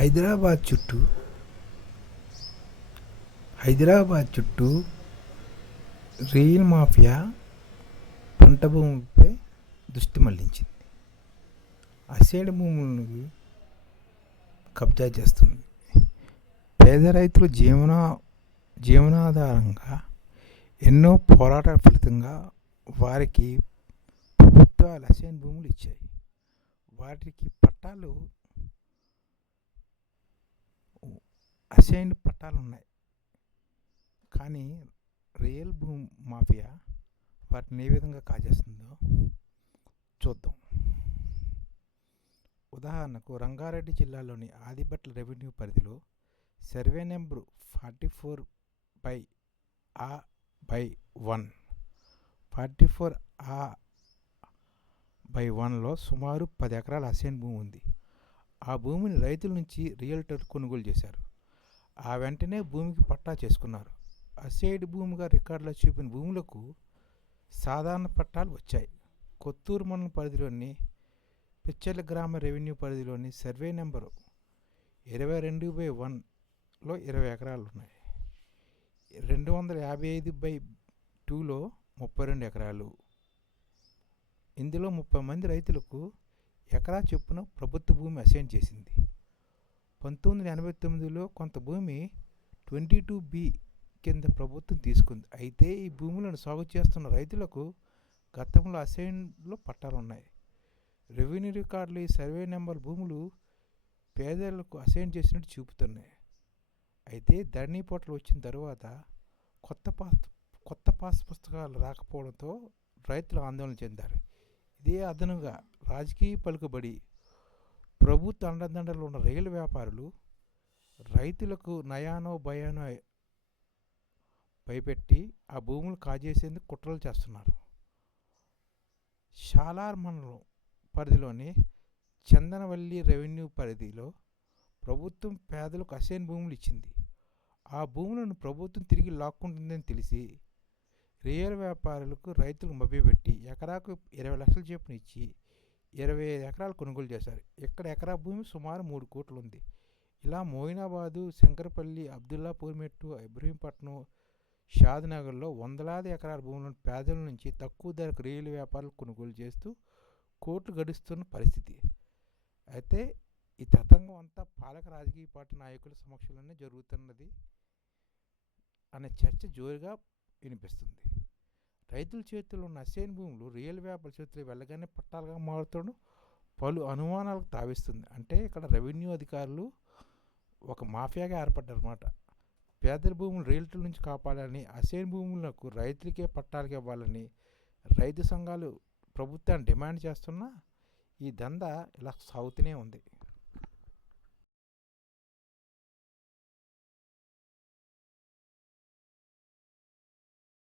హైదరాబాద్ చుట్టూ హైదరాబాద్ చుట్టూ real mafia పంట భూములపై దృష్టి మళ్ళించింది. అసేడు భూములను కబ్జా చేస్తుంది. పేద రైతులు జీవన జీవనాధారంగా ఎన్నో పోరాటాల ఫలితంగా వారికి ప్రభుత్వాలు అసేన్ భూములు ఇచ్చాయి. వాటికి పట్టాలు అసైన్ పట్టాలు ఉన్నాయి కానీ రియల్ భూమి మాఫియా వాటిని ఏ విధంగా కాజేస్తుందో చూద్దాం. ఉదాహరణకు రంగారెడ్డి జిల్లాలోని ఆదిబట్ల రెవెన్యూ పరిధిలో survey number forty four by A by one forty four A by వన్లో సుమారు పది ఎకరాల అసైన్ భూమి ఉంది. ఆ భూమిని రైతుల నుంచి రియల్టర్ కొనుగోలు చేశారు. ఆ వెంటనే భూమికి పట్టా చేసుకున్నారు. అసైడ్ భూమిగా రికార్డులో చూపిన భూములకు సాధారణ పట్టాలు వచ్చాయి. కొత్తూరు మండలం పరిధిలోని పిచ్చర్ల గ్రామ రెవెన్యూ పరిధిలోని సర్వే నెంబరు ఇరవై రెండు బై వన్లో ఇరవై ఎకరాలు ఉన్నాయి రెండు వందల యాభై ఐదు బై టూలో ముప్పై రెండు ఎకరాలు. ఇందులో ముప్పై మంది రైతులకు ఎకరా చొప్పున ప్రభుత్వ భూమి అసైన్ చేసింది. పంతొమ్మిది వందల ఎనభై తొమ్మిదిలో కొంత భూమి ట్వంటీ టూ బి కింద ప్రభుత్వం తీసుకుంది. అయితే ఈ భూములను సాగు చేస్తున్న రైతులకు గతంలో అసైన్లో పట్టాలు ఉన్నాయి. రెవెన్యూ రికార్డులు ఈ సర్వే నెంబర్ భూములు పేదలకు అసైన్ చేసినట్టు చూపుతున్నాయి. అయితే ధరణి పోటలు వచ్చిన తర్వాత కొత్త పాస్ కొత్త పాస్ పుస్తకాలు రాకపోవడంతో రైతులు ఆందోళన చెందారు. ఇదే అదనంగా రాజకీయ పలుకుబడి ప్రభుత్వ అండదండలు ఉన్న రైలు వ్యాపారులు రైతులకు నయానో భయానో భయపెట్టి ఆ భూములు కాజేసేందుకు కుట్రలు చేస్తున్నారు. షాలార్ మండలం పరిధిలోని చందనవల్లి రెవెన్యూ పరిధిలో ప్రభుత్వం పేదలకు అసైన్ భూములు ఇచ్చింది. ఆ భూములను ప్రభుత్వం తిరిగి లాక్కుంటుందని తెలిసి రియల్ వ్యాపారులకు రైతులకు మభ్యపెట్టి ఎకరాకు ఇరవై లక్షల చొప్పున ఇచ్చి ఇరవై ఐదు ఎకరాలు కొనుగోలు చేశారు. ఇక్కడ ఎకరా భూమి సుమారు మూడు కోట్లు ఉంది ఇలా మోయినాబాదు శంకరపల్లి అబ్దుల్లాపూర్ మెట్టు ఇబ్రహీంపట్నం షాద్నగర్లో వందలాది ఎకరాల భూములను పేదల నుంచి తక్కువ ధరకు రియల్ వ్యాపారాలు కొనుగోలు చేస్తూ కోట్లు గడుస్తున్న పరిస్థితి. అయితే ఈ తతంగం అంతా పాలక రాజకీయ పార్టీ నాయకుల సమక్షంలోనే జరుగుతున్నది అనే చర్చ జోరుగా వినిపిస్తుంది. రైతుల చేతుల్లో ఉన్న అసైన్ భూములు రియల్ వ్యాపార చేతులు వెళ్ళగానే పట్టాలుగా మారుతాడు. పలు అనుమానాలకు తావిస్తుంది. అంటే ఇక్కడ రెవెన్యూ అధికారులు ఒక మాఫియాగా ఏర్పడ్డారన్నమాట. పేదల భూములు రియల్టీల నుంచి కాపాడాలని అసైన్ భూములకు రైతులకే పట్టాలకి ఇవ్వాలని రైతు సంఘాలు ప్రభుత్వాన్ని డిమాండ్ చేస్తున్నా ఈ దందా ఇలా సాగుతూనే ఉంది.